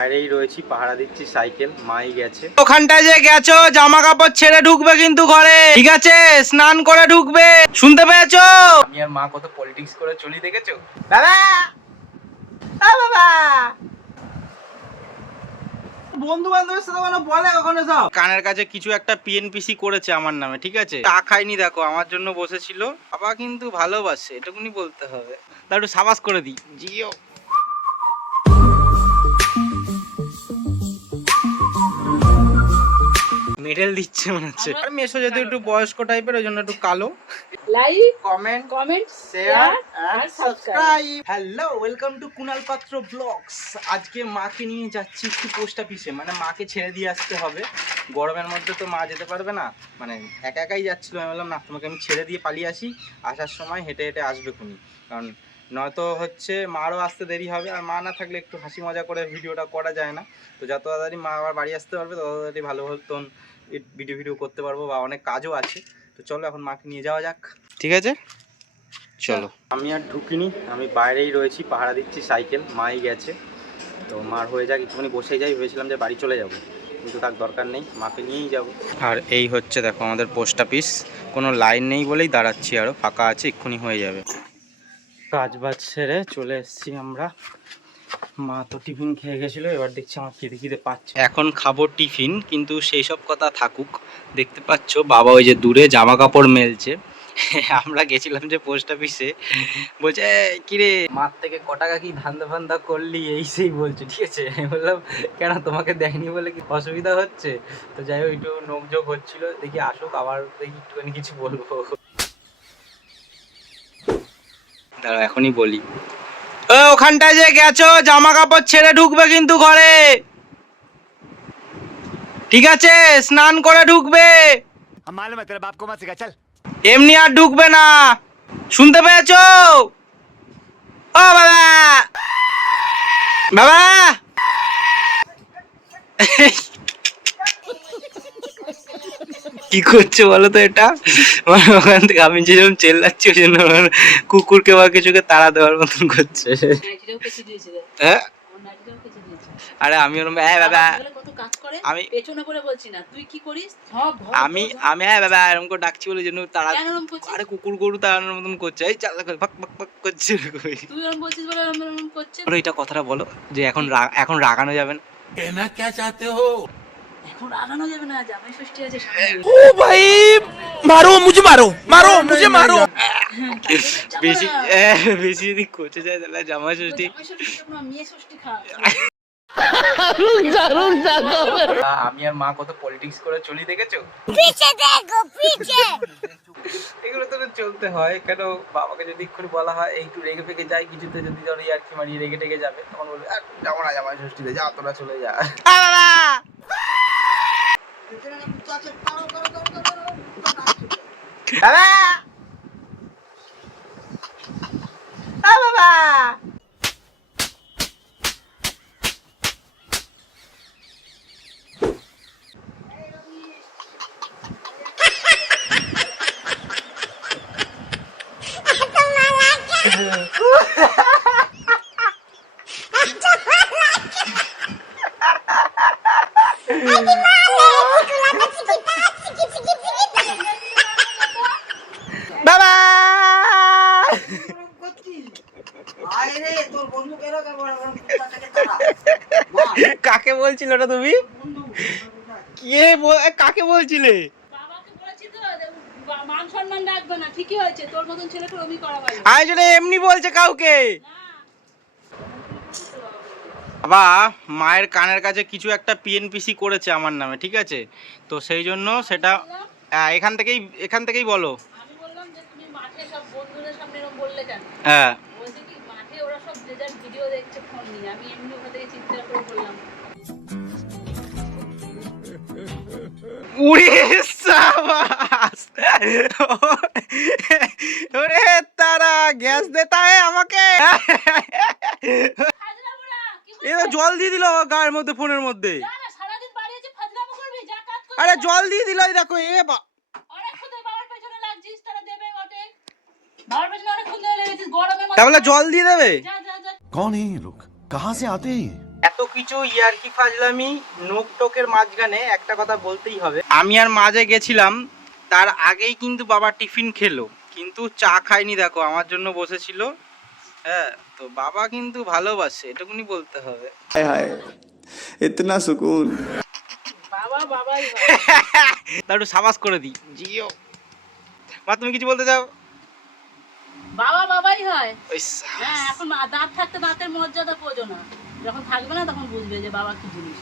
বাইরেই রয়েছি, পাহারা দিচ্ছি, সাইকেল মাই গেছে। ওখানটায় যে গেছো জামা কাপড় ছেড়ে ঢুকবে কিন্তু ঘরে, ঠিক আছে? স্নান করে ঢুকবে, শুনতে পেয়েছো? আমি আর মা কত পলিটিক্স করে চলি দেখেছো? বাবা বাবা বন্ধু বান্ধবের সাথে মানে বলে ওখানে সব কানের কাছে কিছু একটা পিএনপিসি করেছে আমার নামে, ঠিক আছে? চা খাইনি, দেখো আমার জন্য বসেছিল। বাবা কিন্তু ভালোবাসে, এটুকুনি বলতে হবে। তা একটু সাবাস করে দিই, জিও। মেডেল দিচ্ছে মনে হচ্ছে। আর মেশো যেহেতু একটু বয়স্ক টাইপের, ওই জন্য একটু কালো। লাইক কমেন্ট শেয়ার আর আর subscribe. Hello, welcome to Kunal Patra blogs. আজকে মাকে নিয়ে যাচ্ছি একটু পোস্ট অফিসে, মানে মাকে ছেড়ে দিয়ে আসতে হবে। গরমের মধ্যে তো মা যেতে পারবে না, মানে একা একাই যাচ্ছিল। আমি বললাম না, তোমাকে আমি ছেড়ে দিয়ে পালিয়ে আসি, আসার সময় হেঁটে হেঁটে আসবে খুনি, কারণ নয়তো হচ্ছে মারও আসতে দেরি হবে। আর মা না থাকলে একটু হাসি মজা করে ভিডিওটা করা যায় না। তো যত তাড়াতাড়ি মা আবার বাড়ি আসতে পারবে তত তাড়াতাড়ি ভালো মতন ভিডিও করতে পারবো, বা অনেক কাজও আছে। তো চলো এখন মাকে নিয়ে যাওয়া যাক, ঠিক আছে? চলো। আমি আর ঢুকিনি, আমি বাইরেই রয়েছি, পাহারা দিচ্ছি, সাইকেল মাই গেছে। তো মার হয়ে যাক, একটুখানি বসে যাই। ভেবেছিলাম যে বাড়ি চলে যাব, কিন্তু তার দরকার নেই, মাকে নিয়েই যাব। আর এই হচ্ছে দেখো আমাদের পোস্ট অফিস, কোনো লাইন নেই বলেই দাঁড়াচ্ছি, আরও ফাঁকা আছে, এক্ষুনি হয়ে যাবে। কাজ বাজ সেরে চলে এসেছি আমরা। মা তো টিফিন খেয়ে গেছিলো, এবার দেখছি আমার খিদে খিদে পাচ্ছে। এখন খাবো টিফিন, কিন্তু সেই সব কথা থাকুক। দেখতে পাচ্ছ বাবা ওই যে দূরে জামা কাপড় মেলছে। আমরা গেছিলাম যে পোস্ট অফিসে, বলছে কিরে মার থেকে ক টাকা কি ধান্দা ফান্দা করলি, এই সেই বলছে, ঠিক আছে? আমি বললাম কেন, তোমাকে দেয়নি বলে কি অসুবিধা হচ্ছে? তো যাই হোক, একটু নোকঝোক হচ্ছিল, দেখি আসুক আবার দেখি একটুখানি কিছু বলবো। দাঁড়াও এখনই বলি। ওখানটায় যে গেছো জামা কাপড় ছেড়ে ঢুকবে কিন্তু ঘরে, ঠিক আছে? স্নান করে ঢুকবে, এমনি আর ঢুকবে না, শুনতে পেয়েছো? ও বাবা বাবা কি করছে বলো তো এটা? মানে ওখান থেকে আমি যেরকম চেল্লাচ্ছি, ওই জন্য কুকুরকে বা কিছুকে তাড়া দেওয়ার মতন করছে। হ্যাঁ, আরে আমি ওরকম বাবা আমি পেছনে করে বলছি না, তুই কি করিস? আমি আমি বাবা এরকম করে ডাকছি বলে জন্য তারা, আরে কুকুর গরু তাড়ানোর মতন করছে, এই চাল ফাক ফাক ফাক করছে। তুই এরকম বলছিস বলে এরকম করছে। এটা কথাটা বলো যে এখন রাগানো যাবে না। कहना क्या चाहते हो? এখন রাগানো যাবে না, জামাই ষষ্ঠী আছে সামনে। ओ भाई मारो मुझे मारो বেশি বেশি যদি কোচে যায় তাহলে জামাই ষষ্ঠী। জামাই ষষ্ঠী তো না, মেয়ে ষষ্ঠী খা। আমি আর মা কত পলিটিক্স করে চলি দেখেছো? এগুলো তো চলতে হয়, কেন বাবাকে যদি এক্ষুনি বলা হয় একটু রেগে ফেগে যায় কিছুতে, যদি ধরো আর কি মারিয়ে রেগে টেগে যাবে, তখন বলবে যাবো না জামাই ষষ্ঠীতে, যা তোরা চলে যা। বাবা বাবা বাবা কাকে বলছিল ওটা তুমি? কাকে বলছিলে? বাবাকে বলেছি তো, মান সম্মান রাখবে না, ঠিকই হয়েছে, তোর মতন ছেলেকে ওমি করা ভালো। আয়োজন এমনি বলছে কাউকে। বাবা মায়ের কানের কাছে কিছু একটা পিএনপিসি করেছে আমার নামে, ঠিক আছে? তো সেই জন্য সেটা এখান থেকেই বলো। আমি বললাম যে তুমি মাঠে সব বন্ধুদের সামনে এরকম বললে কেন? হ্যাঁ, বলছে কি মাঠে ওরা সব যে যার ভিডিও দেখছে ফোন নিয়ে, আমি এমনি ওখান থেকে চিৎকার করে বললাম। উড়ে সাবাস। ওরে তারা গ্যাস দেতা है আমাকে। ফাজলামোরা, কি এ তো জল দিয়ে দিল গায়ের মধ্যে, ফোনের মধ্যে। না না, সারাদিন বাড়ি আছে ফাজলামো করবি, যা কাজ করবি। আরে জল দিয়ে দিল, এই দেখো। অনেক খুদে বাবার পেছনে লাগছিস, তারা দেবে বটে। বাবার পেছনে অনেক খুদে লেগেছিস গরমের মধ্যে। তাহলে জল দিয়ে দেবে। যা যা যা। कौन है ये लोग? कहाँ से आते हैं ये? এত কিছু ইয়ার্কি ফাজলামি নোক টোকের মাঝখানে একটা কথা বলতেই হবে, আমি আর মাঝে গেছিলাম তার আগেই কিন্তু বাবা টিফিন খেলো, কিন্তু চা খায়নি, দেখো আমার জন্য বসেছিল। হ্যাঁ, তো বাবা কিন্তু ভালোবাসে, এটুকুনি বলতে হবে। हाय हाय इतना सुकून। বাবা বাবাই হয়। তা একটু সাবাস করে দিই জিও। মা তুমি কিছু বলতে চাও? বাবা বাবাই হয়। ওই হ্যাঁ, এখন দাঁত থাকতে দাঁতের মর্যাদা বোঝো না, যখন থাকবে না তখন বুঝবে যে বাবা কি জিনিস।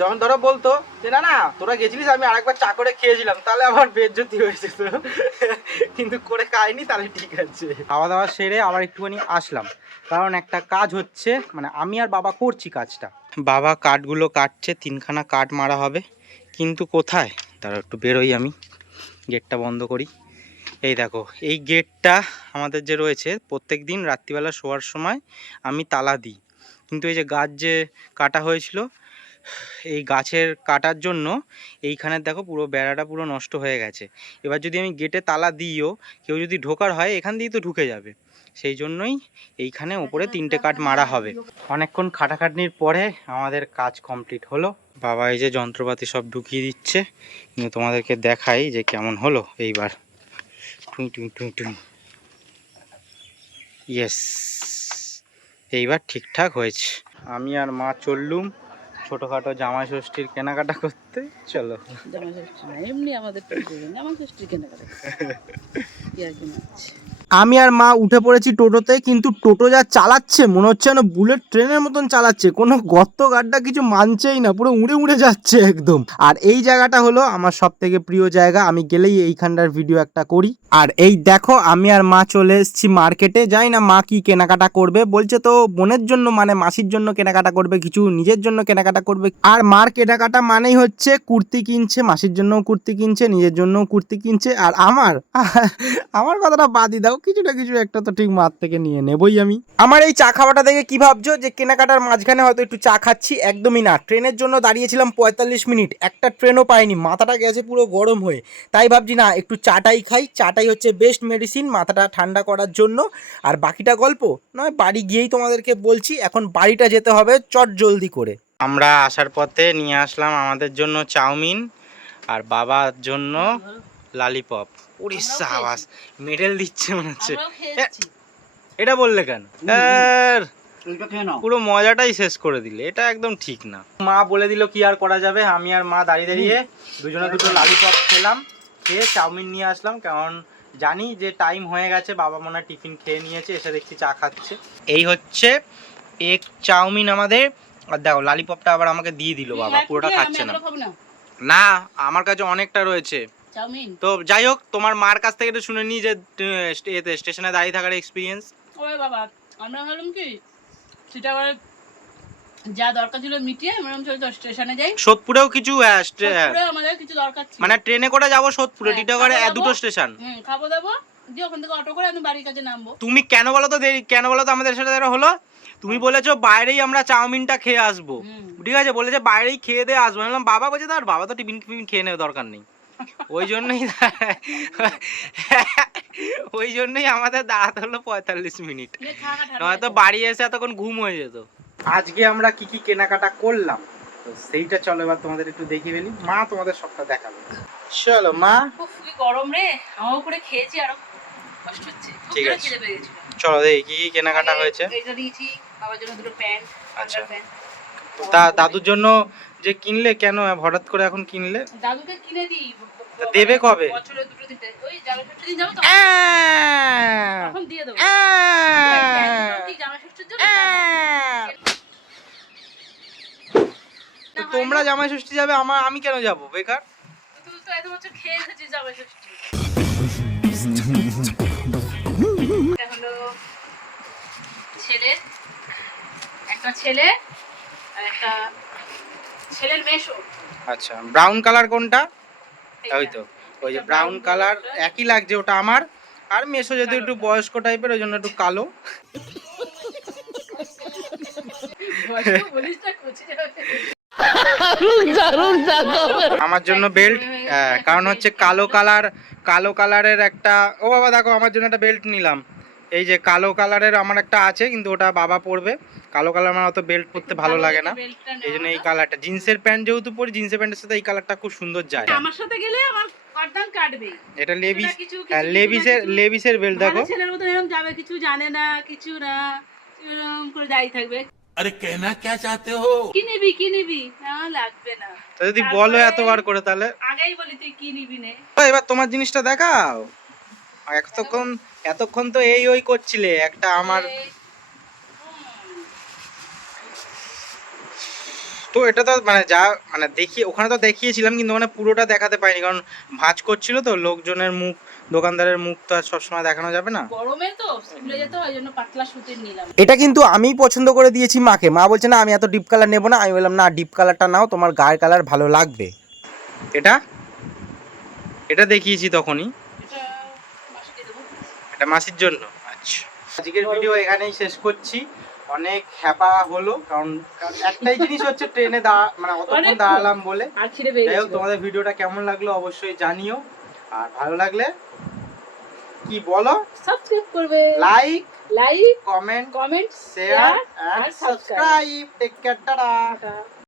যখন ধরো বলতো যে না না তোরা গেছিলিস আমি আরেকবার চা করে খেয়েছিলাম, তাহলে আমার বেজ্জতি হয়েছে তো, কিন্তু করে খাইনি, তাহলে ঠিক আছে। খাওয়া দাওয়া সেরে আবার একটুখানি আসলাম, কারণ একটা কাজ হচ্ছে, মানে আমি আর বাবা করছি কাজটা। বাবা কাঠগুলো কাটছে, 3খানা কাঠ মারা হবে, কিন্তু কোথায় তারা একটু বেরোই, আমি গেটটা বন্ধ করি। এই দেখো এই গেটটা আমাদের যে রয়েছে, প্রত্যেক দিন রাত্রিবেলা শোয়ার সময় আমি তালা দিই, কিন্তু এই যে গাছ যে কাটা হয়েছিল, এই গাছের কাটার জন্য এইখানে দেখো পুরো বেড়াটা পুরো নষ্ট হয়ে গেছে। এবার যদি আমি গেটে তালা দিইও, কেউ যদি ঢোকার হয় এখান দিয়েই তো ঢুকে যাবে, সেই জন্যই এইখানে ওপরে 3টে কাঠ মারা হবে। অনেকক্ষণ খাটাখাটনির পরে আমাদের কাজ কমপ্লিট হলো। বাবা এই যে যন্ত্রপাতি সব ঢুকিয়ে দিচ্ছে, কিন্তু তোমাদেরকে দেখাই যে কেমন হলো এইবার। টুই টুই টুই টুই, ইয়েস, এইবার ঠিকঠাক হয়েছে। আমি আর মা চললুম ছোটোখাটো জামাই ষষ্ঠীর কেনাকাটা করতে। চলো। জামাই ষষ্ঠী না, এমনি আমাদের জামাই ষষ্ঠীর কেনাকাটা কি আর কি মারছে। আমি আর মা উঠে পড়েছি টোটোতে, কিন্তু টোটো যা চালাচ্ছে মনে হচ্ছে না বুলেট ট্রেনের মতন চালাচ্ছে, কোনো গর্ত গাড্ডা কিছু মানছেই না, পুরো উড়ে উড়ে যাচ্ছে একদম। আর এই জায়গাটা হলো আমার সব থেকে প্রিয় জায়গা, আমি গেলেই এইখানটার ভিডিও একটা করি। আর এই দেখো আমি আর মা চলে এসেছি মার্কেটে, যাই না মা কি কেনাকাটা করবে, বলছে তো বোনের জন্য মানে মাসির জন্য কেনাকাটা করবে, কিছু নিজের জন্য কেনাকাটা করবে। আর মার কেনাকাটা মানেই হচ্ছে কুর্তি কিনছে, মাসির জন্যও কুর্তি কিনছে, নিজের জন্যও কুর্তি কিনছে। আর আমার কথাটা বাদই দাও, কিছু না কিছু একটা তো ঠিক মার থেকে নিয়ে নেবই আমি। আমার এই চা খাওয়াটা দেখে কি ভাবছো যে কেনাকাটার মাঝখানে হয়তো একটু চা খাচ্ছি? একদমই না, ট্রেনের জন্য দাঁড়িয়েছিলাম 45 মিনিট, একটা ট্রেনও পাইনি, মাথাটা গেছে পুরো গরম হয়ে। তাই ভাবছি না একটু চাটাই খাই, চাটাই হচ্ছে বেস্ট মেডিসিন মাথাটা ঠান্ডা করার জন্য। আর বাকিটা গল্প নয় বাড়ি গিয়েই তোমাদেরকে বলছি, এখন বাড়িটা যেতে হবে চট জলদি করে। আমরা আসার পথে নিয়ে আসলাম আমাদের জন্য চাউমিন, আর বাবার জন্য লালিপপ। উড়িষ্যা আওয়াজ মেডেল দিচ্ছে মনে হচ্ছে। আমরাও খেয়েছি। এটা বললে কেন? পুরো মজাটাই শেষ করে দিলে, এটা একদম ঠিক না। মা বলে দিল কি আর করা যাবে, আমি আর মা দাঁড়িয়ে দাঁড়িয়ে দুজনে দুটো লালিপপ খেলাম, খেয়ে চাউমিন নিয়ে আসলাম, কারণ জানি যে টাইম হয়ে গেছে, বাবা মনে হয় টিফিন খেয়ে নিয়েছে, এসে দেখছি চা খাচ্ছে। এই হচ্ছে এক চাউমিন আমাদের। আর দেখো লালিপপটা আবার আমাকে দিয়ে দিল বাবা, পুরোটা খাচ্ছে না। না আমার কাছে অনেকটা রয়েছে চাউমিন। তো যাই হোক, তোমার মার কাছ থেকে একটু শুনে নিই যে স্টেশনে দাঁড়িয়ে থাকার এক্সপিরিয়েন্স। ওরে বাবা, আমরা ভাবলাম কি সেটা আবার যা দরকার ছিল মিটিয়ে আমরা চলে তো স্টেশনে যাই। সোদপুরেও কিছু সোদপুরে আমাদের কিছু দরকার ছিল, মানে ট্রেনে করে যাবো সোদপুরে, টিটাগড়ে দুটো স্টেশন। খাবো দাবো দিয়ে ওখান থেকে অটো করে আমি বাড়ির কাছে নামবো। তুমি কেন বলো তো দেরি, কেন বলো তো আমাদের সাথে দেখা হলো? তুমি বলেছো বাইরেই আমরা চাউমিনটা খেয়ে আসবো, ঠিক আছে, বলেছে বাইরেই খেয়ে দিয়ে আসবো। বললাম বাবা বলছে তার বাবা তো টিফিন ফিফিন খেয়ে নেওয়ার দরকার নেই, ওই জন্যই আমাদের দাঁড়াতে হলো 45 মিনিট, নয়তো বাড়ি এসে এতক্ষণ ঘুম হয়ে যেত। আজকে আমরা কি কি কেনাকাটা করলাম তো সেইটা চলো এবার তোমাদের একটু দেখিয়ে ফেলি, মা তোমাদের সবটা দেখাবে। চলো মা। খুবই গরম রে, আমার করে খেয়েছি আরো কষ্ট হচ্ছে, ঠিক আছে খিদে পেয়ে গেছিল। চলো দেখি কি কি কেনাকাটা হয়েছে। এইটা দিয়েছি বাবার জন্য দুটো প্যান্ট, আচ্ছা প্যান্ট। তা দাদুর জন্য যে কিনলে কেন হঠাৎ করে এখন কিনলে? দাদুকে কিনে দিই, দেবে কবে? বছরে দুটো দিতে, ওই জামা ষষ্ঠী দিন যাবো তো তখন দিয়ে দেবো। কি জামা ষষ্ঠীর জন্য? তো তোমরা জামাই ষষ্ঠী যাবে, আমি কেন যাব বেকার? তুই তো এত বছর খেয়ে এসেছিস জামা ষষ্ঠী। এটা হলো ছেলে, একটা ছেলে আর একটা ছেলের মেশো। আচ্ছা ব্রাউন কালার কোনটা? ওই তো ওই যে ব্রাউন কালার একই লাগছে, ওটা আমার। আর মেশো যদি একটু বয়স্ক টাইপের, ওই জন্য একটু কালো। আমার জন্য বেল্ট, কারণ হচ্ছে কালো কালারের একটা, ও বাবা দেখো আমার জন্য একটা বেল্ট নিলাম, এই যে কালো কালারের আমার একটা আছে, কিন্তু ওটা বাবা পরবে। কালো কালার আমার অত বেল্ট পরতে ভালো লাগে না, বেল্টটা এই জন্য এই নেওয়া। কালারটা, জিন্সের প্যান্ট যেহেতু পরি, জিন্সের প্যান্টের সাথে এই কালারটা খুব সুন্দর যায়। আমার সাথে গেলে আমার গর্দান কাটবে। এটা লেভিস, কিছু লেভিসের বেল্ট দেখো। ভালো ছেলের মতো এরকম যাবে, কিছু জানে না, কিছু না, এরকম করে দাঁড়িয়ে থাকবে। अरे कहना क्या चाहते हो? কি নিবি? না লাগবে না। তো যদি তারপরে বলো এতবার করে তাহলে। আগেই বলি তুই কি নিবি নে। তো এবার তোমার জিনিসটা দেখাও। এতক্ষণ তো এই ওই করছিলে, একটা আমার। তো এটা তো মানে যা মানে দেখি ওখানে তো দেখিয়েছিলাম, কিন্তু ওখানে পুরোটা দেখাতে পাইনি, কারণ ভাঁজ করছিল তো, লোকজনের মুখ, দোকানদারের মুখ তো আর সবসময় দেখানো যাবে না। গরমে তো স্কুলে যেতে হয়, জন্য পাতলা সুতির নিলাম। এটা কিন্তু আমিই পছন্দ করে দিয়েছি মাকে। মা বলছে না আমি এত ডিপ কালার নেবো না। আমি বললাম না, ডিপ কালারটা নাও, তোমার গায়ের কালার ভালো লাগবে। এটা দেখিয়েছি তখনই, এটা মাসিকে দেবো। এটা মাসির জন্য। আচ্ছা, আজকের ভিডিও এখানেই শেষ করছি। অনেক হ্যাপা হলো, কারণ একটাই জিনিস হচ্ছে ট্রেনে মানে অতক্ষণ দাঁড়ালাম বলে। আর খিদে পেয়ে যাই হোক, গেছে। তোমাদের ভিডিওটা কেমন লাগলো অবশ্যই জানিও, আর ভালো লাগলে কি বলো, সাবস্ক্রাইব করবে, like, like, comment, comment, share আর and subscribe. Take care, tata. Tata.